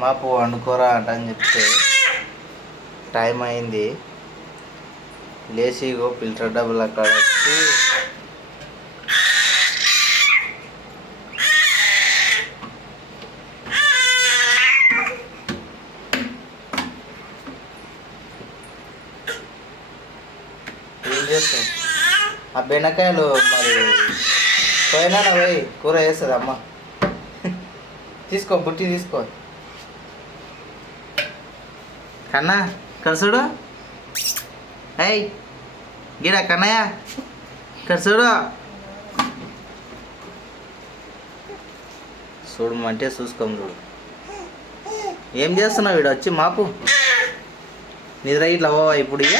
మాపు వండుకోరా అంట అని చెప్తే టైం అయింది. లేచి ఫిల్టర్ డబ్బులు అక్కడ వచ్చి ఏం చేస్తాం. ఆ బెండకాయలు మరి పోయినా పోయి కూర వేస్తుంది అమ్మ. తీసుకో బుట్టి తీసుకో. కన్నా కలుసుడు అయ్ గిడ కన్నయ్య కలుసుడు చూడమంటే చూసుకోము చూడు. ఏం చేస్తున్నావు వీడు వచ్చి మాపు నిద్ర ఇట్లా పోవా ఇప్పుడు ఇక